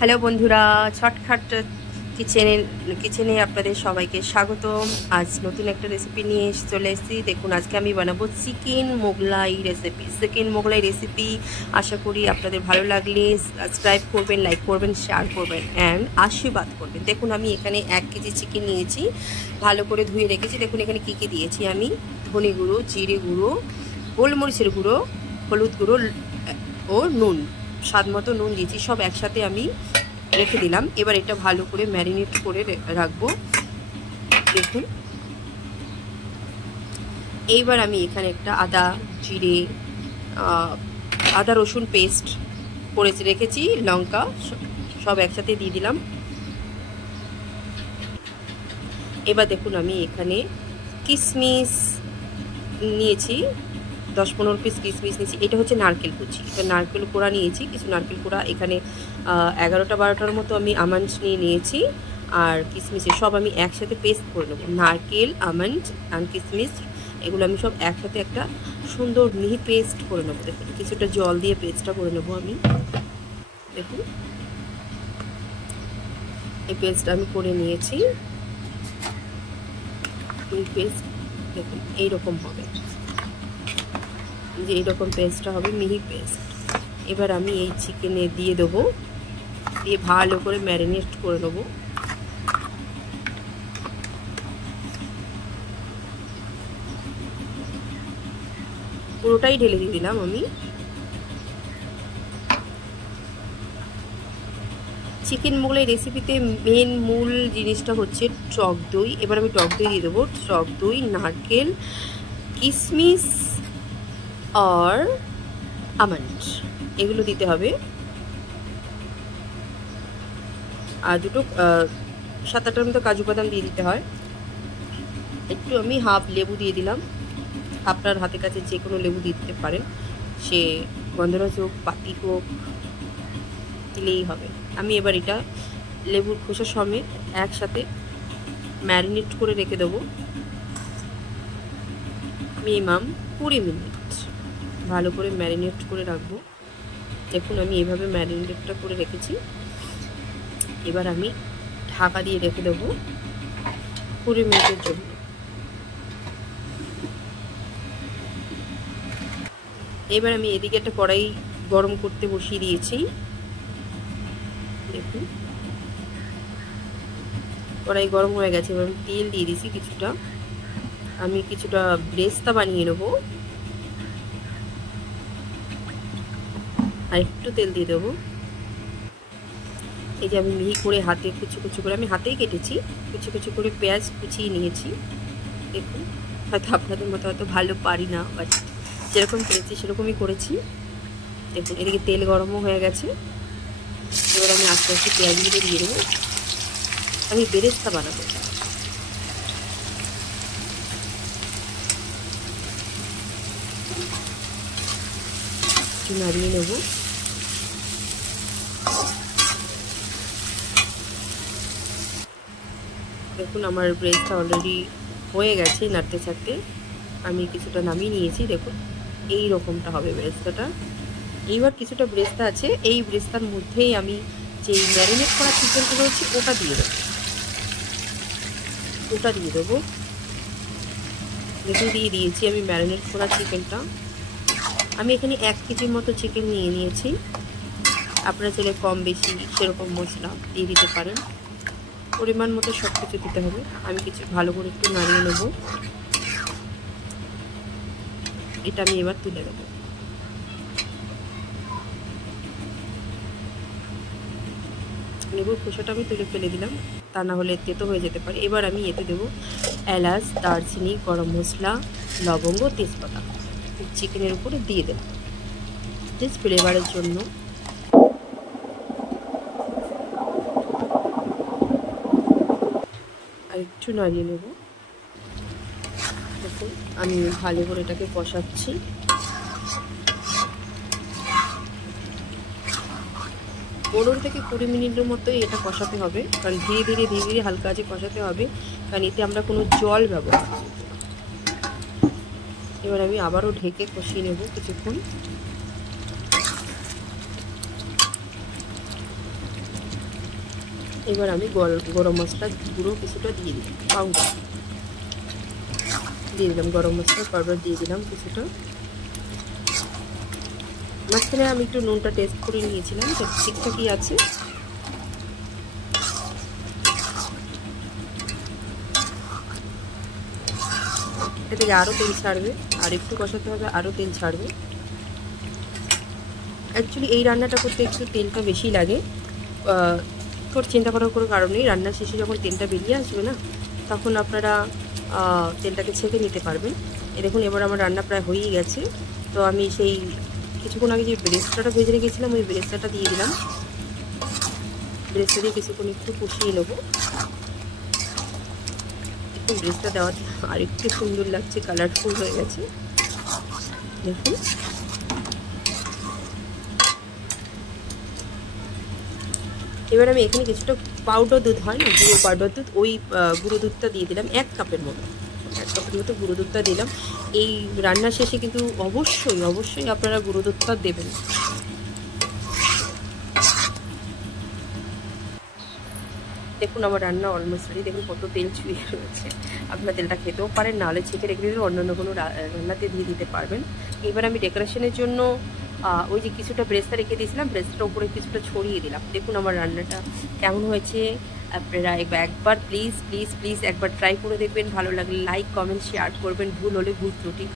Hello বন্ধুরা, ছটখাট কিচেনে আপনাদের সবাইকে স্বাগতম। আজ নতুন একটা রেসিপি নিয়ে চলে এসেছি। দেখুন, আজকে আমি বানাবো চিকেন মোগলাই রেসিপি। আশা করি আপনাদের ভালো লাগলে সাবস্ক্রাইব করবেন, লাইক করবেন, শেয়ার করবেন অ্যান্ড আশীর্বাদ করবেন। দেখুন, আমি এখানে 1 কেজি চিকেন নিয়েছি, ভালো করে ধুয়ে রেখেছি। দেখুন এখানে কী কী দিয়েছি আমি: ধনে গুঁড়ো, জিরে গুঁড়ো, গোলমরিচের গুঁড়ো, হলুদ গুঁড়ো ও নুন, স্বাদ মতো নুন দিয়েছি। সব একসাথে আমি রেখে দিলাম। এবার এটা ভালো করে ম্যারিনেট করে রাখবো। দেখুন, এইবার আমি এখানে একটা আদা রসুন পেস্ট করে রেখেছি, লঙ্কা সব একসাথে দিয়ে দিলাম। এবার দেখুন, আমি এখানে কিশমিশ নিয়েছি, 10-15 পিস কিশমিশ নিয়েছি। এটা হচ্ছে নারকেল কুচি, এটা নারকেল কোড়া নিয়েছি, কিছু নারকেল কোড়া। এখানে 11টা-12টার মতো আমি আমন্ড নিয়েছি, আর কিশমিশে সব আমি একসাথে পেস্ট করে নেবো। নারকেল, আমন্ড আর কিশমিশ এগুলো আমি সব একসাথে একটা সুন্দর মিহি পেস্ট করে নেবো। দেখুন, কিছুটা জল দিয়ে পেস্টটা করে নেবো আমি। দেখুন, এই পেস্টটা আমি করে নিয়েছি। এই পেস্ট দেখুন এইরকম হবে, যে এইরকম পেস্টটা হবে, মিহি পেস্ট। এবার আমি এই চিকেনে দিয়ে দেবো, দিয়ে ভালো করে ম্যারিনেট করে নেবো। পুরোটাই ঢেলে দিয়ে দিলাম আমি। চিকেন মোগলাই রেসিপিতে মূল জিনিসটা হচ্ছে টক দই। এবার আমি টক দই দিয়ে দেবো। টক দই, নারকেল, কিশমিশ আর আমন্ড এগুলো দিতে হবে। আর দুটো 7-8টার মতো কাজু বাদাম দিয়ে দিতে হয়। একটু আমি হাফ লেবু দিয়ে দিলাম। আপনার হাতের কাছে যে কোনো লেবু দিতে পারেন, সে গন্ধরাজ হোক, পাতি হোক, দিলেই হবে। আমি এবার এটা লেবুর খোসা সমেত একসাথে ম্যারিনেট করে রেখে দেবো মিনিমাম 20 মিনিট। ভালো করে ম্যারিনেট করে রাখবো। দেখুন, আমি এইভাবে ম্যারিনেটটা করে রেখেছি। এবার আমি ঢাকা দিয়ে রেখে দেবো 20 মিনিটের জন্য। এবার আমি এদিকে একটা কড়াই গরম করতে বসিয়ে দিয়েছি। দেখুন, কড়াই গরম হয়ে গেছে। এবার আমি তেল দিয়ে দিয়েছি কিছুটা। আমি কিছুটা ব্রেস্তা বানিয়ে নেব, আর একটু তেল দিয়ে দেবো। এই যে আমি মিহি করে হাতে কুচি করে, আমি হাতেই কেটেছি, কুচি করে পেঁয়াজ কুচিয়ে নিয়েছি। দেখুন, হয়তো আপনাদের মতো হয়তো ভালো পারি না, বাট যেরকম পেরেছি সেরকমই করেছি। দেখুন, এদিকে তেল গরমও হয়ে গেছে। এবার আমি আস্তে আস্তে পেঁয়াজগুলো দিয়ে দেবো। আমি বেরেস্তা বানাবো। একটু নাড়িয়ে নেব। দেখুন, আমার ব্রেস্তা অলরেডি হয়ে গেছে নাড়তে ছাড়তে। আমি কিছুটা নামিয়ে নিয়েছি। দেখুন, এই রকমটা হবে ব্রেস্তাটা। এইবার কিছুটা ব্রেস্তা আছে, এই ব্রেস্তার মধ্যেই আমি যে ম্যারিনেট করা চিকেনগুলো হচ্ছে ওটা দিয়ে দেবো। দেখুন, দিয়ে দিয়েছি আমি ম্যারিনেট করা চিকেনটা। আমি এখানে 1 কেজির মতো চিকেন নিয়ে নিয়েছি। আপনারা চাইলে কম বেশি সেরকম মশলা দিয়ে দিতে পারেন। পরিমাণ মতো সব কিছু দিতে হবে। আমি কিছু ভালো করে একটু নাড়িয়ে নেব। এটা আমি এবার তুলে দেবো। লেবুর খোসাটা আমি তুলে ফেলে দিলাম, তা না হলে তেতো হয়ে যেতে পারে। এবার আমি এতে দেবো এলাচ, দারচিনি, গরম মশলা, লবঙ্গ, তেজপাতা। চিকেনের উপরে দিয়ে দেবো জাস্ট ফ্লেভারের জন্য। আর একটু নাড়িয়ে নেব। দেখুন, আমি ভালো করে এটাকে কষাচ্ছি। 15 থেকে 20 মিনিটের মতোই এটা কষাতে হবে, কারণ ধীরে ধীরে হালকা আঁচে কষাতে হবে, কারণ এতে আমরা কোনো জল ব্যবহার করব। এবার আমি আবারও ঢেকে কষিয়ে নেব কিছুক্ষণ। এবার আমি গরম মশলা গুঁড়ো কিছুটা দিয়ে দিলাম, পাউডার দিয়ে দিলাম, গরম মশলার পাউডার দিয়ে দিলাম কিছুটা। মাঝখানে আমি একটু নুনটা টেস্ট করে নিয়েছিলাম, ঠিকঠাকই আছে। এটা থেকে আরও তেল ছাড়বে, আর একটু কষাতে হবে, আরও তেল ছাড়বে। অ্যাকচুয়ালি এই রান্নাটা করতে একটু তেলটা বেশি লাগে, তোর চিন্তা করার কোনো কারণ নেই। রান্নার শেষে যখন তেলটা বেরিয়ে আসবে না, তখন আপনারা তেলটাকে ছেঁকে নিতে পারবেন। দেখুন এবার আমার রান্না প্রায় হয়েই গেছে। তো আমি সেই কিছুক্ষণ আগে যে ব্রেস্তাটা ভেজে রেখেছিলাম, ওই ব্রেস্তাটা দিয়ে দিলাম। ব্রেস্তা দিয়ে কিছুক্ষণ একটু কষিয়ে নেবো। একটু ব্রেস্তা দেওয়াতে আর একটু সুন্দর লাগছে, কালারফুল হয়ে গেছে দেখুন। এবার আমি এখানে কিছুটা পাউডার দুধ হয় না, গুঁড়ো পাউডার দুধ, ওই গুঁড়ো দুধটা দিয়ে দিলাম 1 কাপের মতো। 1 কাপের মতো গুঁড়ো দুধটা দিলাম। এই রান্নার শেষে কিন্তু অবশ্যই আপনারা গুঁড়ো দুধটা দেবেন। দেখুন আমার রান্না অলমোস্ট রেডি। দেখুন কত তেল ছুঁয়ে রয়েছে। আপনারা তেলটা খেতেও পারেন, নাহলে ছেঁকে রেখে দিলে অন্যান্য কোনো রান্নাতে দিয়ে দিতে পারবেন। এবার আমি ডেকোরেশনের জন্য ওই যে কিছুটা ব্রেস্তা রেখে দিয়েছিলাম, ব্রেস্তার উপরে কিছুটা ছড়িয়ে দিলাম। দেখুন আমার রান্নাটা কেমন হয়েছে। আপনারা একবার প্লিজ একবার ট্রাই করে দেখবেন। ভালো লাগলে লাইক, কমেন্ট, শেয়ার করবেন। ভুল হলে ভুল ত্রুটি